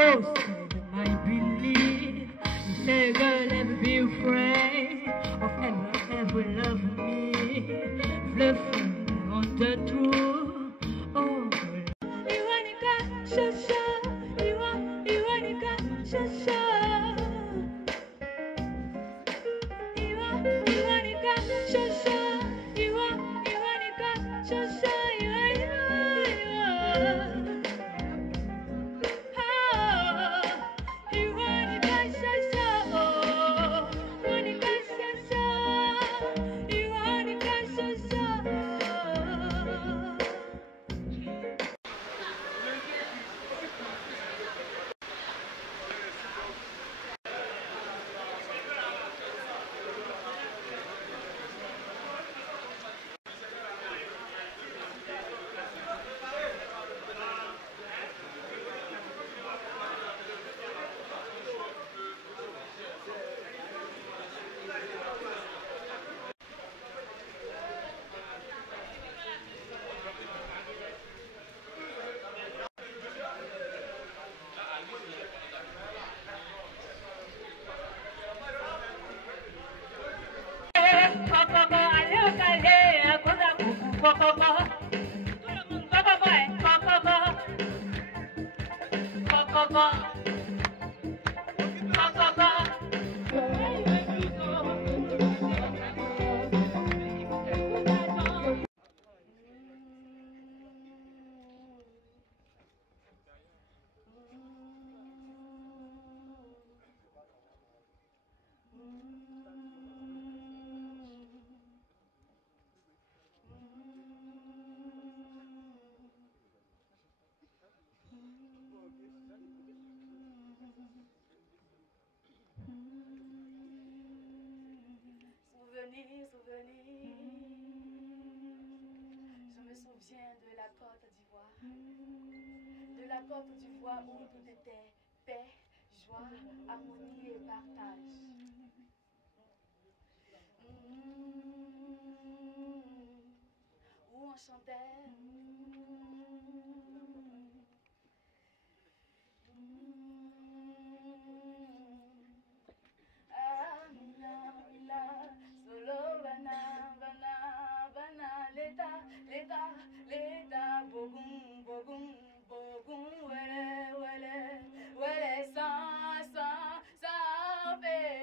Oh, said my belief. You say, girl, never be afraid of ever love me. Love on the truth. Oh, girl. Ironica, shasha. Ironica, shasha. Ironica, shasha. Ironica, shasha. Souvenir, je me souviens de la Côte d'Ivoire, où tout était paix, joie, harmonie et partage. Où on chantait. Solo bana bana bana l'état bogum bogum bogum wele sans feliz.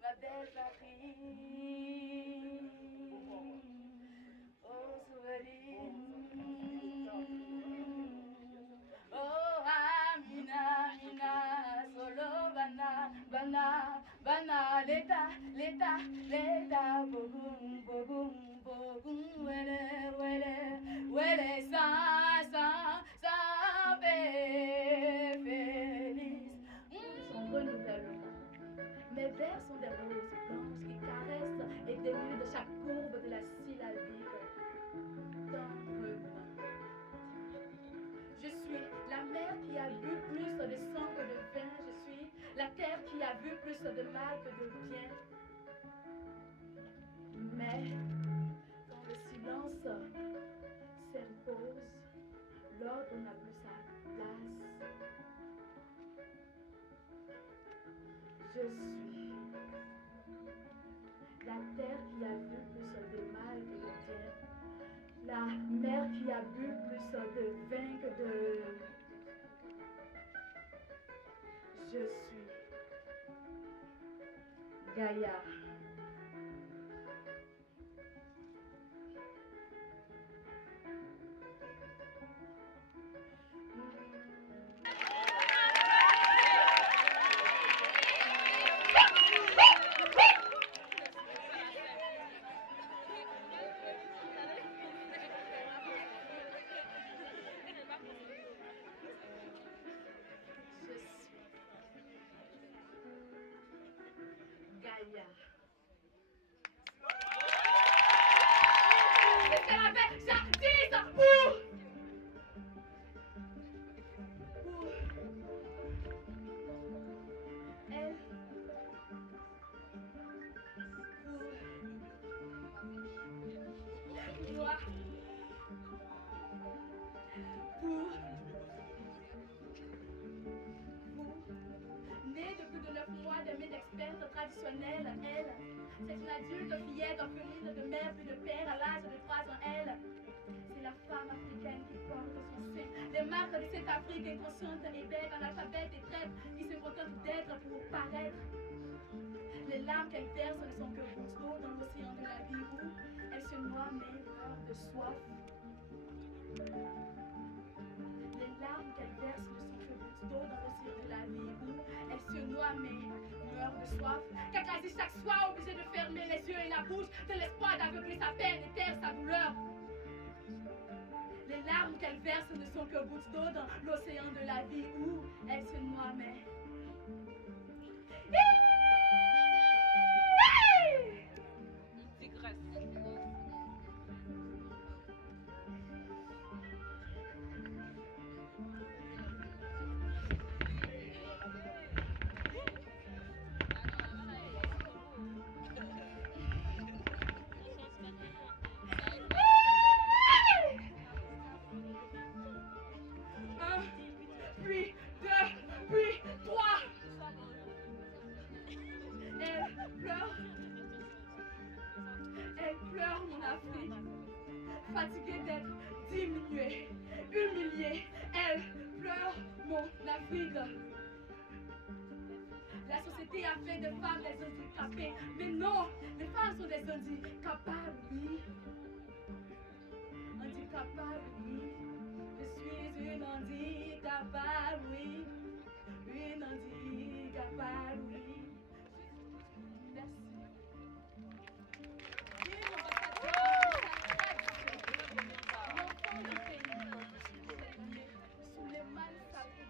Ma belle patrie, oh souvenir. Oh Amina, solo bana l'état bogum wele sans feliz. Son renouvellement. Mes vers sont des roses blanches qui caressent et dénudent chaque courbe de la syllabique tendrement. Je suis la mer qui a bu plus de sang que de vin. Je suis la terre qui a vu plus de mal que de bien. Mais quand le silence s'impose, l'ordre n'a plus sa place. Je suis la terre qui a vu plus de mal que de bien. La mer qui a bu plus de vin que de... Je suis Gaïa. Gaïa. C'est la paix, j'artiste pour elle. traditionnelle, elle. C'est une adulte fillette orpheline de mère puis de père à l'âge de 3 ans, elle. C'est la femme africaine qui porte son sein les marques de cette Afrique inconsciente et bête, analphabète et traite, qui se contente d'être pour paraître. Les larmes qu'elle verse ne sont que gouttes d'eau dans l'océan de la vie où elle se noie mais meurt de soif. Les larmes qu'elle verse ne sont que gouttes d'eau dans l'océan de la vie où elle se noie mais meurt de soif. Car quasi chaque soir obligée de fermer les yeux et la bouche de l'espoir d'aveugler sa peine et taire sa douleur. Les larmes qu'elle verse ne sont que gouttes d'eau dans l'océan de la vie où elle se noie mais... Puis deux, puis trois. Elle pleure mon Afrique, fatiguée d'être diminuée, humiliée. Elle pleure mon Afrique. La société a fait des femmes des handicapées, mais non, les femmes sont des handicapables, oui. Handicapable, oui. Je suis une handicapable, oui. Une handicapable, oui. Merci. Oui, mon l'enfant du pays, sous les malsages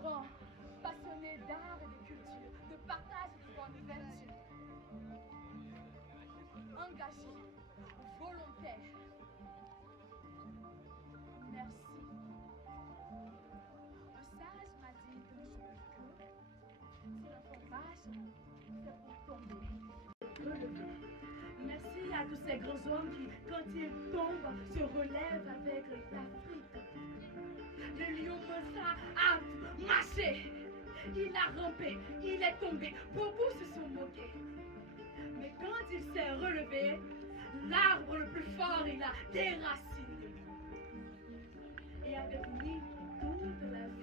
grand, passionné d'art et de culture, de partage et de bonne vertu. Engagé, volontaire. Merci. Un sage m'a dit un jour que si un fromage fait pour tomber. Merci à tous ces grands hommes qui, quand ils tombent, se relèvent avec l'Afrique. Le lion Mansa a marché, il a rampé, il est tombé, beaucoup se sont moqués. Mais quand il s'est relevé, l'arbre le plus fort, il a déraciné. Et avec lui, toute la vie.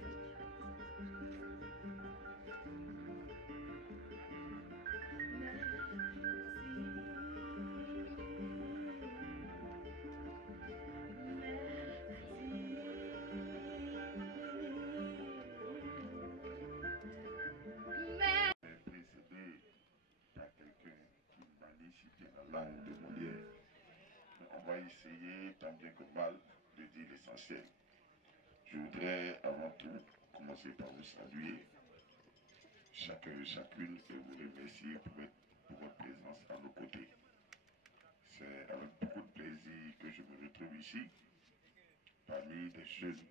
La langue de Molière. On va essayer, tant bien que mal, de dire l'essentiel. Je voudrais avant tout commencer par vous saluer, chacun et chacune, et vous remercier pour votre présence à nos côtés. C'est avec beaucoup de plaisir que je me retrouve ici, parmi des jeunes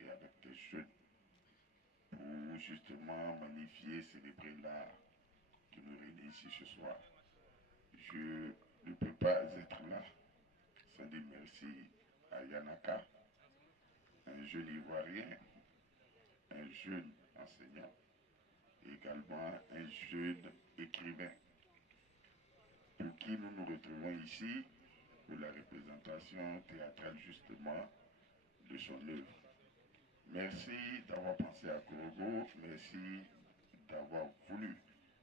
et avec des jeunes, pour justement magnifier, célébrer l'art qui nous réunit ici ce soir. Je ne peux pas être là sans dire merci à Yanaka, un jeune Ivoirien, un jeune enseignant, et également un jeune écrivain, pour qui nous nous retrouvons ici pour la représentation théâtrale justement de son œuvre. Merci d'avoir pensé à Korogo, merci d'avoir voulu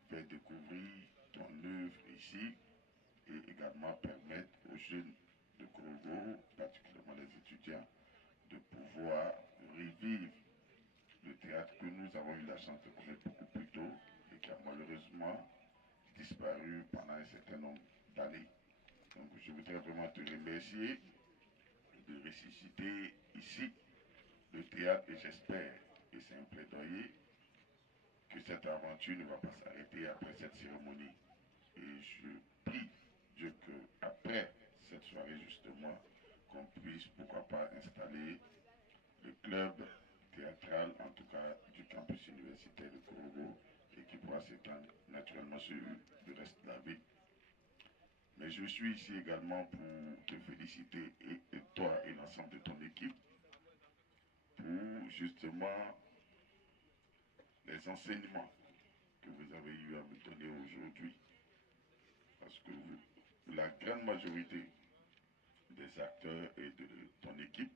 faire découvrir ton œuvre ici et également permettre aux jeunes de Korogo, particulièrement les étudiants, de pouvoir revivre le théâtre que nous avons eu la chance de connaître beaucoup plus tôt et qui a malheureusement disparu pendant un certain nombre d'années. Donc je voudrais vraiment te remercier de ressusciter ici le théâtre et j'espère, et c'est un plaidoyer, que cette aventure ne va pas s'arrêter après cette cérémonie. Et je prie Dieu qu'après cette soirée justement, qu'on puisse pourquoi pas installer le club théâtral, en tout cas du campus universitaire de Korogo, et qui pourra s'étendre naturellement sur le reste de la ville. Mais je suis ici également pour te féliciter, et toi et l'ensemble de ton équipe, pour justement des enseignements que vous avez eu à me donner aujourd'hui. Parce que la grande majorité des acteurs et de ton équipe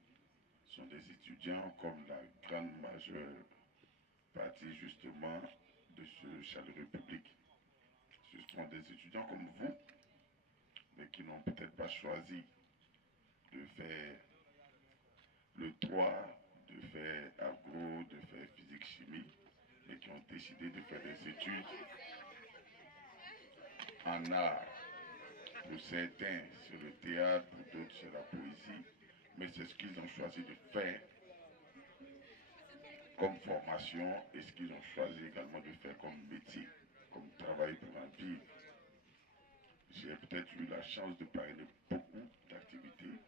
sont des étudiants, comme la grande majeure partie justement de ce chaleureux public. Ce sont des étudiants comme vous, mais qui n'ont peut-être pas choisi de faire le droit, de faire agro, de faire physique-chimie, mais qui ont décidé de faire des études en art. Pour certains, c'est le théâtre, pour d'autres, c'est la poésie, mais c'est ce qu'ils ont choisi de faire comme formation et ce qu'ils ont choisi également de faire comme métier, comme travail pour un vivre. J'ai peut-être eu la chance de parler beaucoup d'activités,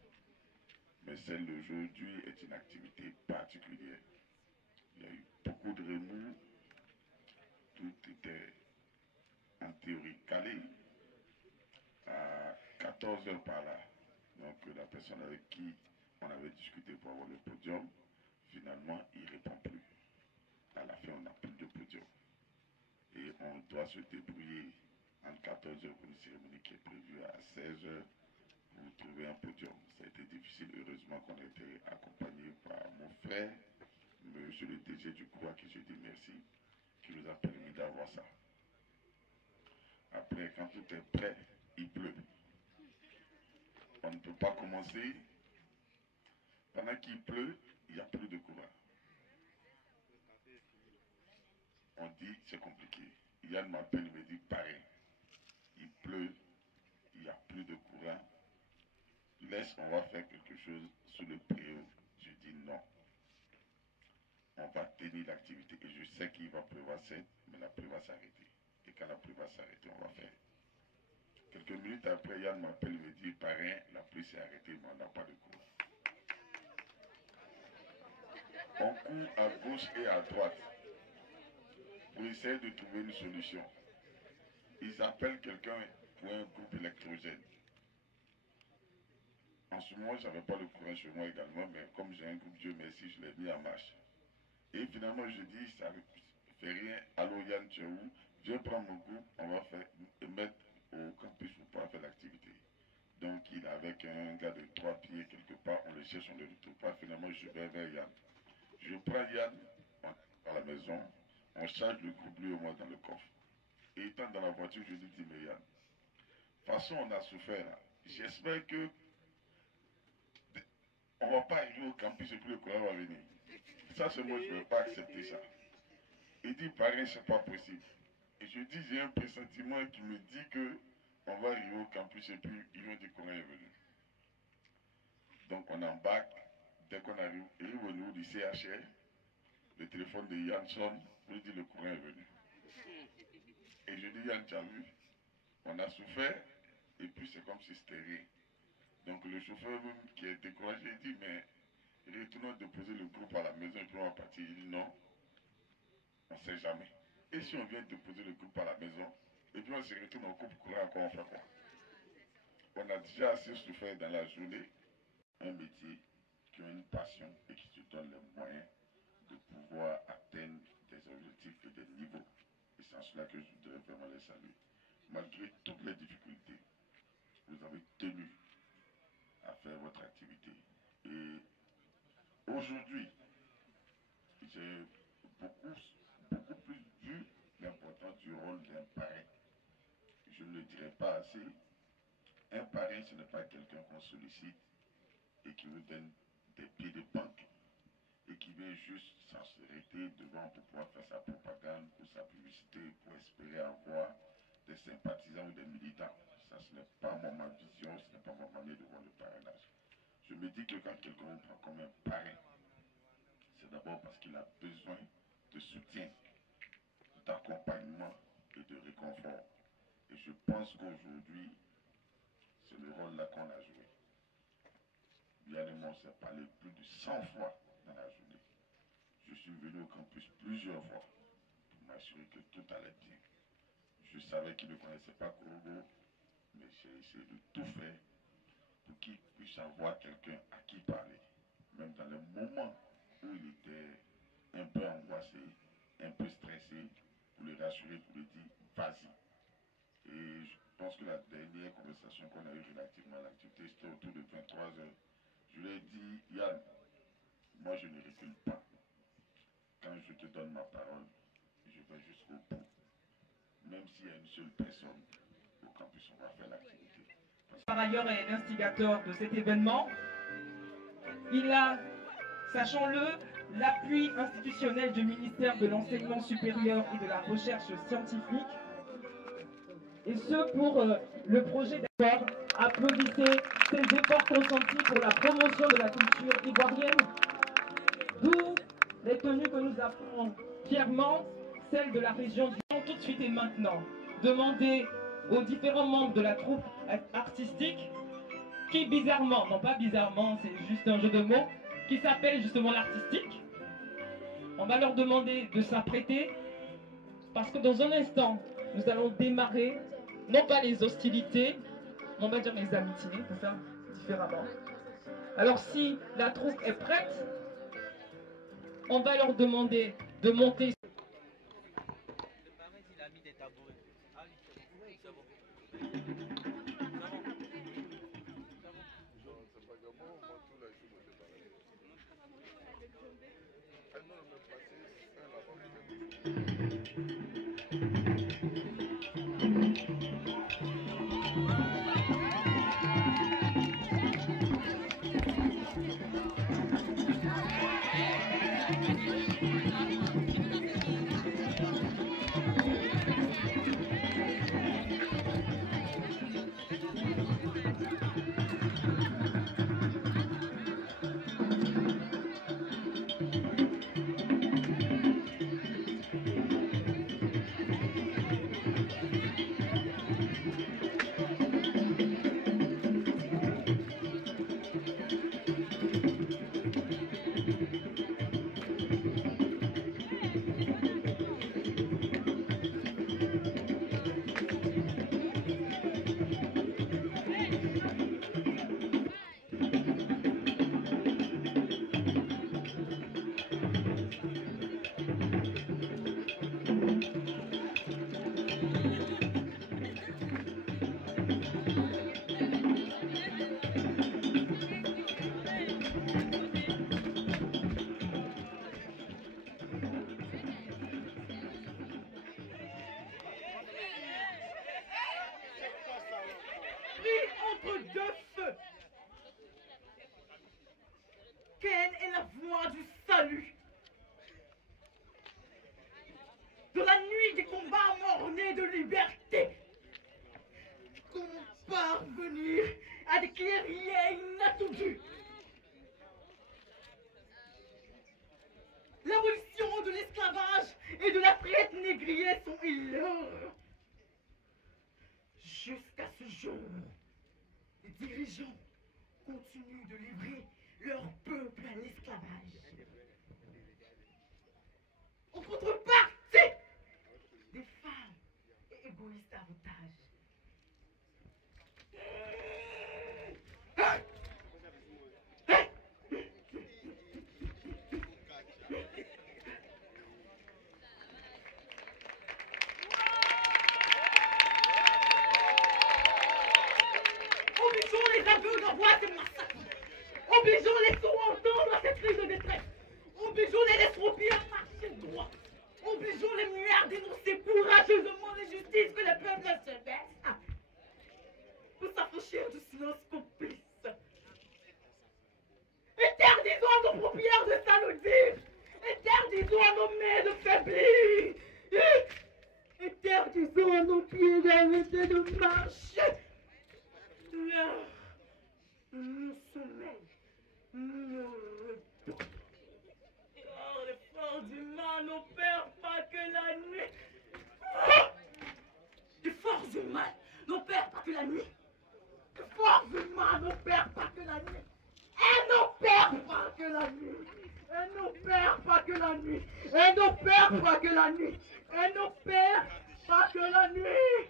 mais celle d'aujourd'hui est une activité particulière. Il y a eu beaucoup de remous, tout était en théorie calé. À 14 heures par là, donc la personne avec qui on avait discuté pour avoir le podium, finalement, il ne répond plus. À la fin, on n'a plus de podium. Et on doit se débrouiller entre 14 heures pour une cérémonie qui est prévue à 16 heures pour trouver un podium. Ça a été difficile, heureusement qu'on a été accompagné par mon frère, monsieur le DG du groupe, à qui je dis merci, qui nous a permis d'avoir ça. Après, quand tout est prêt, il pleut. On ne peut pas commencer. Pendant qu'il pleut, il n'y a plus de courant. On dit, c'est compliqué. Yann m'appelle, il me dit, pareil. Il pleut, il n'y a plus de courant. Laisse, on va faire quelque chose sous le préau. Je dis non. On va tenir l'activité. Et je sais qu'il va pleuvoir certes, mais la pluie va s'arrêter. Et quand la pluie va s'arrêter, on va faire. Quelques minutes après, Yann m'appelle, il me dit, pareil, la pluie s'est arrêtée, mais on n'a pas de courant. On court à gauche et à droite pour essayer de trouver une solution. Ils appellent quelqu'un pour un groupe électrogène. En ce moment, je n'avais pas le courant chez moi également, mais comme j'ai un groupe, Dieu merci, je l'ai mis en marche. Et finalement, je dis, ça ne fait rien. Allô Yann, tu es où? Viens prendre mon groupe, on va mettre au campus pour pouvoir faire l'activité. Donc, il est avec un gars de 3 pieds quelque part, on le cherche, on ne le retrouve pas. Finalement, je vais vers Yann. Je prends Yann à la maison, on charge le groupe, lui et moi, dans le coffre. Et étant dans la voiture, je lui dis, mais Yann, de toute façon, on a souffert là. J'espère que on ne va pas arriver au campus et puis le courant va venir. Ça, c'est moi, je ne peux pas accepter ça. Il dit, pareil, c'est pas possible. Et je dis, j'ai un pressentiment qui me dit que on va arriver au campus et puis ils vont dire que le courant est venu. Donc on embarque. Dès qu'on arrive au niveau du CHR, le téléphone de Yann sonne, je lui dis le courant est venu. Et je dis, Yann, tu as vu, on a souffert, et puis c'est comme si c'était rien. Donc le chauffeur même qui est découragé, il dit, mais retournons déposer le groupe à la maison et puis on va partir. Il dit, non, on ne sait jamais. Et si on vient déposer le groupe à la maison, et puis on se retourne au coupe courant, encore on fait quoi? On a déjà assez souffert dans la journée, un métier qui a une passion et qui se donne les moyens de pouvoir atteindre des objectifs et des niveaux. Et c'est en cela que je voudrais vraiment les saluer. Malgré toutes les difficultés, vous avez tenu à faire votre activité. Et aujourd'hui, j'ai beaucoup plus vu l'importance du rôle d'un parrain. Je ne le dirai pas assez. Un parrain, ce n'est pas quelqu'un qu'on sollicite et qui vous donne des pieds de banque et qui vient juste s'arrêter devant pour pouvoir faire sa propagande ou sa publicité pour espérer avoir des sympathisants ou des militants. Ça, ce n'est pas ma vision, ce n'est pas ma manière de voir le parrainage. Je me dis que quand quelqu'un vous prend comme un parrain, c'est d'abord parce qu'il a besoin de soutien, d'accompagnement et de réconfort. Et je pense qu'aujourd'hui, c'est le rôle là qu'on a joué. Bien et moi, on s'est parlé plus de 100 fois dans la journée. Je suis venu au campus plusieurs fois pour m'assurer que tout allait bien. Je savais qu'il ne connaissait pas Korogo, mais j'ai essayé de tout faire pour qu'il puisse avoir quelqu'un à qui parler. Même dans le moment où il était un peu angoissé, un peu stressé, pour les rassurer, pour les dire, vas-y. Et je pense que la dernière conversation qu'on a eue relativement à l'activité, c'était autour de 23 heures. Je lui ai dit, Yann, moi je ne recule pas. Quand je te donne ma parole, je vais jusqu'au bout. Même s'il y a une seule personne au campus, on va faire l'activité. Par ailleurs, est l'instigateur de cet événement. Il a, sachons-le, l'appui institutionnel du ministère de l'Enseignement supérieur et de la Recherche scientifique. Et ce pour le projet d'accord. Applaudissez ces efforts consentis pour la promotion de la culture ivoirienne. D'où les tenues que nous avons fièrement, celles de la région du Nord, tout de suite et maintenant. Demander aux différents membres de la troupe artistique, qui bizarrement, non pas bizarrement, c'est juste un jeu de mots, qui s'appelle justement l'artistique. On va leur demander de s'apprêter, parce que dans un instant, nous allons démarrer, non pas les hostilités, on va dire les amitiés, pour faire différemment. Alors si la troupe est prête, on va leur demander de monter. Quelle est la voie du salut? De la nuit des combats mornés de liberté, comment parvenir à des clairiers inattendus? L'abolition de l'esclavage et de la traite négrière sont illustres. Jusqu'à ce jour, les dirigeants continuent de livrer leur peuple à l'esclavage. En contrepartie, des femmes et égoïstes avantages. Obligeons les aveugles à voir ces massacres. Obligeons les sourds à entendre ces cris de détresse. Obligeons les estropiés à marcher droit. Obligeons les muets à dénoncer courageusement l'injustice que le peuple se baisse. Pour s'affranchir du silence complice. Interdisons à nos paupières de s'alourdir. Interdisons à nos mains de faiblir. Interdisons à nos pieds d'arrêter de marcher. L'heure nous sommeille, nous repos. Oh, les forces du mal n'opèrent pas que la nuit. Les forces du mal n'opèrent pas que la nuit. Les forces du mal n'opèrent pas que la nuit. Elles n'opèrent pas que la nuit. Elles n'opèrent pas que la nuit. Elles n'opèrent pas que la nuit. Elles n'opèrent pas que la nuit.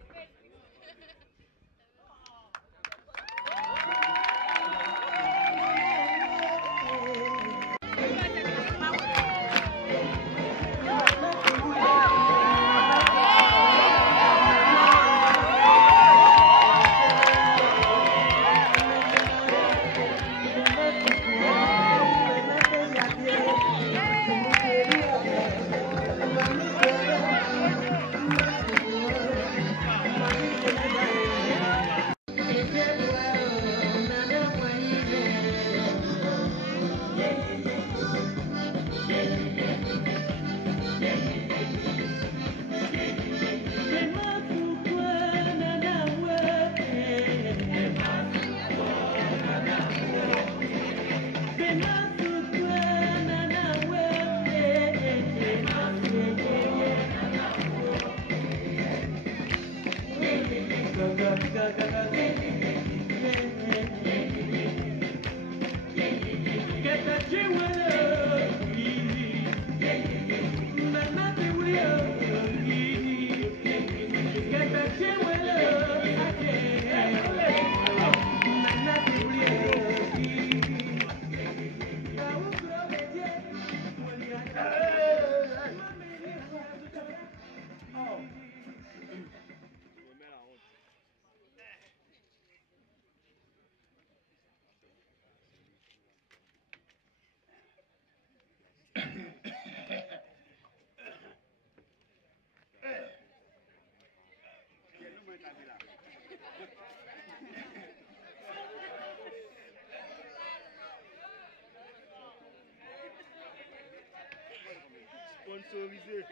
Sponsorisé.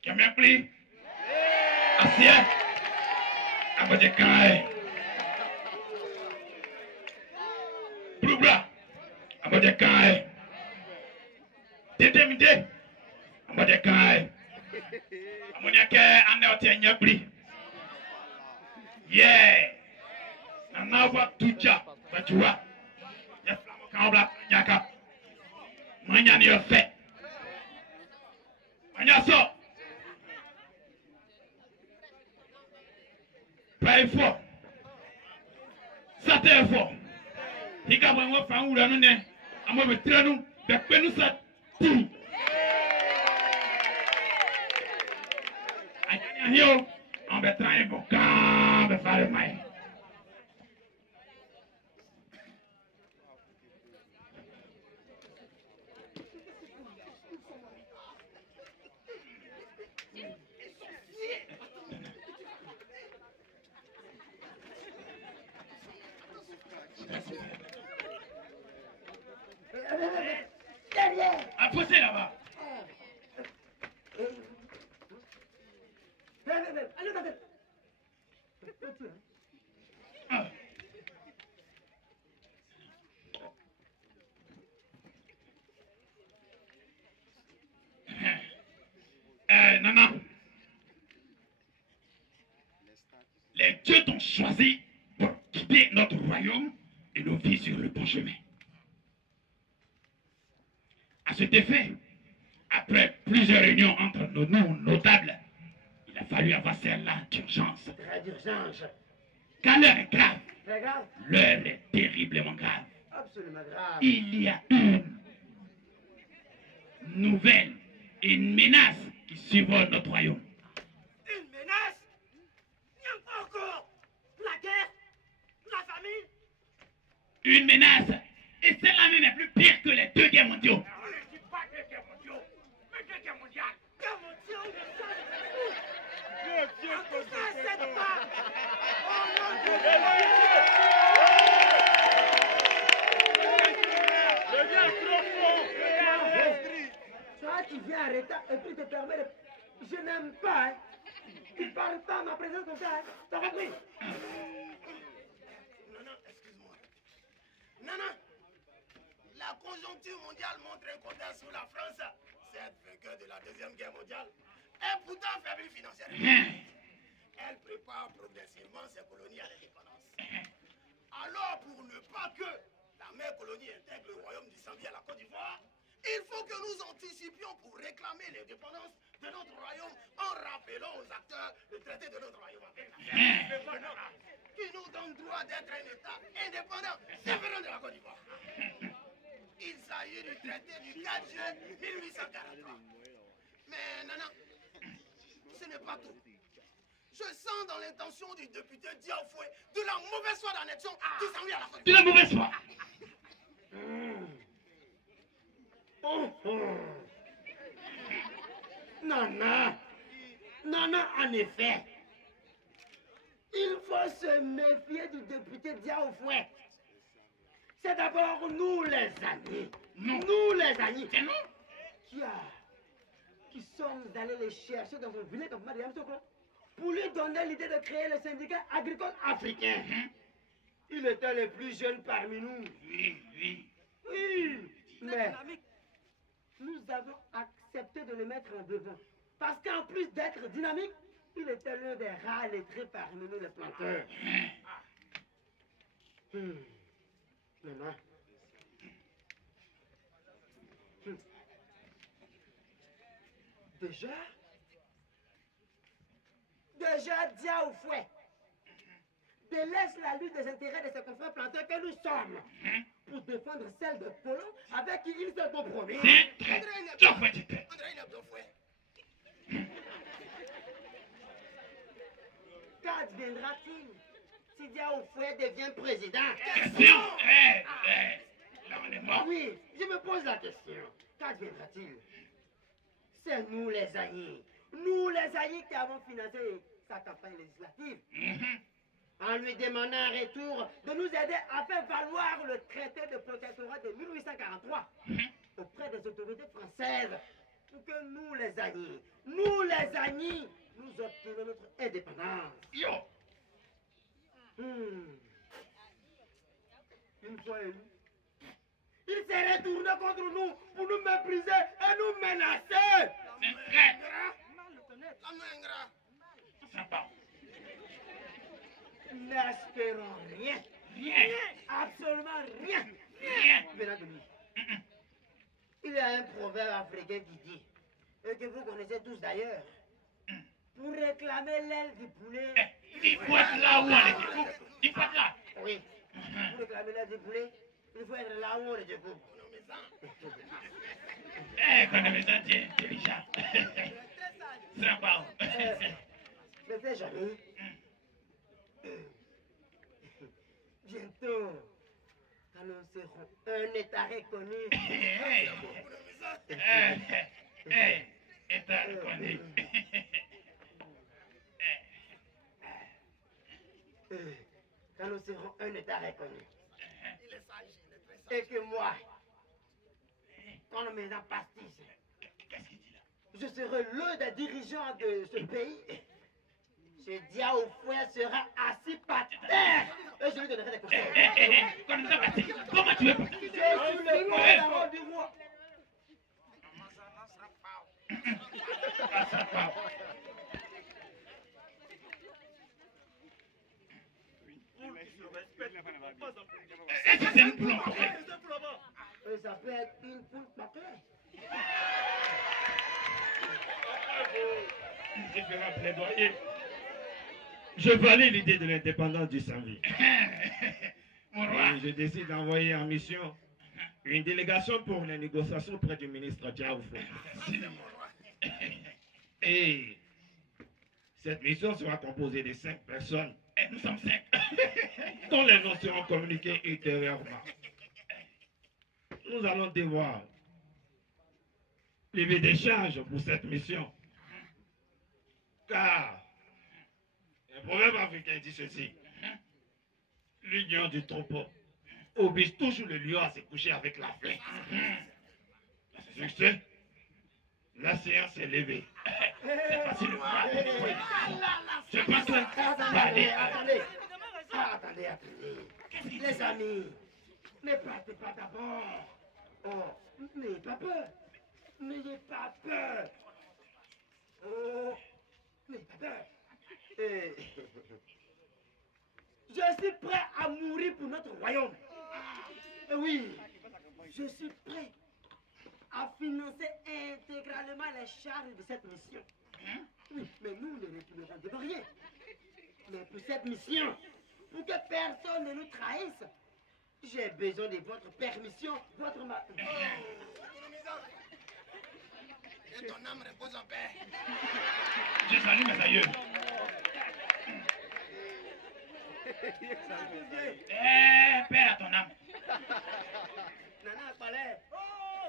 Tu m'as pris? Assieds. Abadé Kaye. Broubla. Abadé Kaye. Déterminé. Abadé Kaye. Amoniake Anéoté Nyabri. Yeah. Nanava Tuja. Batua. Yaflamo Kambla Nyaka. Manyani le fait. Manyaso. Pas fort. Ça t'est fort. Il y a un enfant ou la nonne. À moi, je traîne nous. Je nous ça. Tout. Aïe, on va travailler pour quand on va faire le maïs. Apposez là-bas. Nana. Les dieux t'ont choisi pour quitter notre royaume et nous vivre sur le bon chemin. À cet effet, après plusieurs réunions entre nos notables, il a fallu avoir celle-là d'urgence. Très d'urgence. Car l'heure est grave. Très grave. L'heure est terriblement grave. Absolument grave. Il y a une nouvelle, une menace qui survole notre royaume. Une menace? Il n'y a pas encore. La guerre? La famine? Une menace. Et celle-là même est plus pire que les 2 guerres mondiaux. Ne dis pas 2 guerres mondiaux, mais 2 guerres mondiales. Guerre mondiale, mais ça, tout ça, c'est pas. Oh mon Dieu! Deviens trop fort. Toi, tu viens arrêter et puis te permets de... Je n'aime pas, hein. Tu parles pas à ma présence comme ça, hein. T'as compris? Non, excuse-moi. Non. La conjoncture mondiale montre un quota sur la France, cette vainqueur de la Deuxième Guerre mondiale, est pourtant faible financièrement. Elle prépare progressivement ses colonies à l'indépendance. Alors, pour ne pas que la mère colonie intègre le royaume du Zambie à la Côte d'Ivoire, il faut que nous anticipions pour réclamer l'indépendance de notre royaume en rappelant aux acteurs le traité de notre royaume avec la qui nous donne droit d'être un État indépendant, différent de la Côte d'Ivoire. Il s'agit du traité du 4 juin 1843. Mais non, ce n'est pas tout. Je sens dans l'intention du député Diaofoué de la mauvaise foi d'annexion du Zambie à la Côte d'Ivoire. De la mauvaise foi. Non, en effet. Il faut se méfier du député Diaofoué. C'est d'abord nous les amis. Non. Nous les amis. C'est non. Qui sommes allés les chercher dans un vilain campement de Yamoussoukro pour lui donner l'idée de créer le syndicat agricole africain. Il était le plus jeune parmi nous. Oui, oui. Oui, mais nous avons accepté de le mettre en devant. Parce qu'en plus d'être dynamique, il était l'un des rares lettrés parmi nous les planteurs. Maintenant, déjà Dia au fouet délaisse la lutte des intérêts de ses confrères planteurs que nous sommes pour défendre celle de Polo avec qui il s'est compromis. André, il est bien fouet. Qu'adviendra-t-il si Dia au fouet devient président? Question. Là, on est mort. Oui, je me pose la question. Qu'adviendra-t-il? C'est nous les aïeux. Nous les aïeux qui avons financé sa campagne législative. En lui demandant un retour de nous aider à faire valoir le traité de protectorat de 1843 auprès des autorités françaises pour que nous les aïeux, nous obtenions notre indépendance. Yo. Une fois élu, il s'est retourné contre nous pour nous mépriser et nous menacer. L'homme ingrat. Sympa. N'espérons rien. Rien. Absolument rien. Rien. Venant de lui. Il y a un proverbe africain qui dit, et que vous connaissez tous d'ailleurs, pour réclamer l'aile du poulet. Il faut être là où on est debout. Il faut être là. Oui. Pour réclamer l'aile du poulet, il faut être là où on est debout. Quand on est intelligent. Sympa. Mais c'est jamais. Bientôt, quand nous serons un État reconnu. État reconnu. Quand nous serons un État reconnu. Et que moi, quand on me pastisse, Qu'est-ce qu'il dit là? je serai l'un des dirigeants de ce pays. Ce dia au fouet sera assis par terre et je lui donnerai des conseils. Comment tu veux pas? Je suis le porte-parole du roi. Est-ce que c'est une plombe? Et ça peut être une poule paquet. Différents plaidoyers. Je valide l'idée de l'indépendance du Zambie. Mon roi. Et je décide d'envoyer en mission une délégation pour les négociations auprès du ministre Diaoufo. Et cette mission sera composée de 5 personnes. Et nous sommes 5. Dont les noms seront communiqués ultérieurement. Nous allons devoir lever des charges pour cette mission. Car un proverbe africain dit ceci: l'union du troupeau oblige toujours le lion à se coucher avec la faim. Succès, la séance est levée. C'est facile. Je pense que... Attendez. Les amis, ne partez pas d'abord. Oh, n'ayez pas peur. N'ayez pas peur. Oh, n'ayez pas peur. Je suis prêt à mourir pour notre royaume. Oui, je suis prêt à financer intégralement les charges de cette mission. Oui, mais nous ne reculerons devant rien. Mais pour cette mission, pour que personne ne nous trahisse, j'ai besoin de votre permission, votre Que ton âme repose en paix. Je salue mes aïeux. Paix à ton âme. Nana Palais. Oh,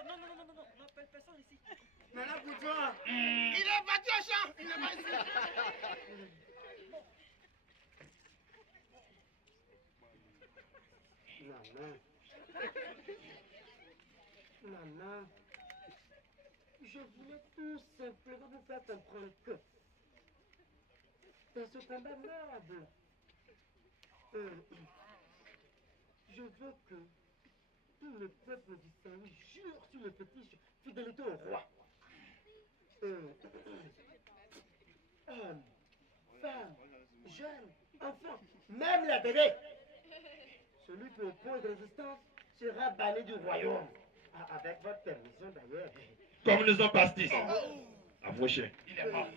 non, n'appelle personne ici. Nana Boudouin. Il est battu au champ. Il n'est pas ici. Nana. Nana, je voulais tout simplement vous faire comprendre que dans ce combat noble, je veux que tout le peuple du Saint-Louis jure sur le fétiche fidélité au roi. Hommes, femmes, jeunes, enfants, même la bébé. Celui qui oppose résistance sera banni du royaume. Avec votre permission d'ailleurs. Comme nous en pastis. Avouez. Il est mort.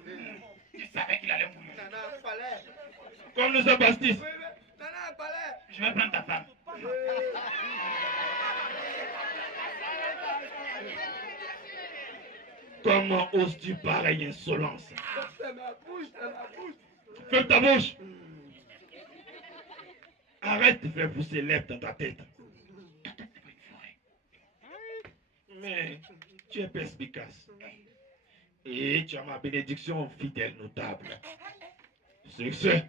Tu savais qu'il allait mourir. Nana, fallait. Comme nous en pastis. Nana, fallait. Je vais prendre ta femme. Comment oses-tu pareille insolence? C'est ma bouche, c'est ma bouche. Ferme ta bouche. Arrête de faire pousser l'herbe dans ta tête. Mais tu es perspicace. Et tu as ma bénédiction fidèle notable. C'est ce,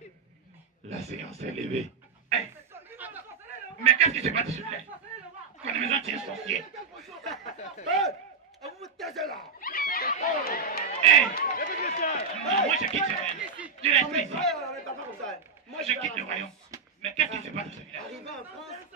la séance est levée. Hey. Mais qu'est-ce qui se passe, s'il vous plaît? Quand la maison tient sorcier. Vous vous taisez là. Hey. Non, moi je quitte ce royaume. Je reste ici. Moi Je quitte le royaume. Mais qu'est-ce qui se passe dans ce village? Arrivé en France,